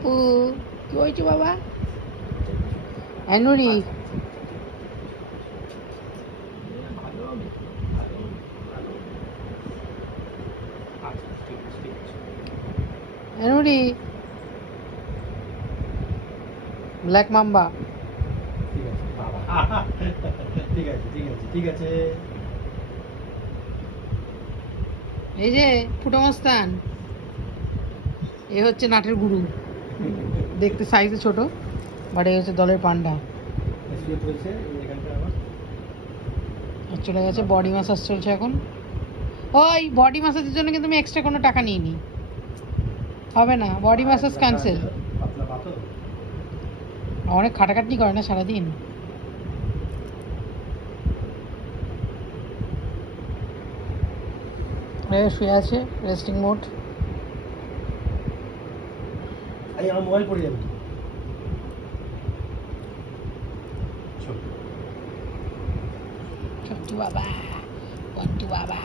পাপ্পু কি হয়েছে বাবা? আনুরি আনুরি ব্ল্যাক মাম্বা। ঠিক আছে ঠিক আছে ঠিক আছে। এই যে ফুটো মস্তান, এ হচ্ছে নাটের গুরু। দেখতে সাইজে ছোট, বাট এই হচ্ছে দলের পান্ডা। শুয়ে পড়েছে এখানটা আবার। আর চলে গেছে বডি ম্যাসাজ চলছে এখন। ওই বডি ম্যাসাজের জন্য কিন্তু আমি এক্সট্রা কোনো টাকা নিইনি, হবে না, বডি ম্যাসাজ ক্যান্সেল। পাতলা পাথর। অনেক খাটাখাটনি করে না সারাদিন। শুয়ে আছে রেস্টিং মোড। এই আমার মোবাইল পড়ে যাবে। চন্টু বাবা, চন্টু বাবা।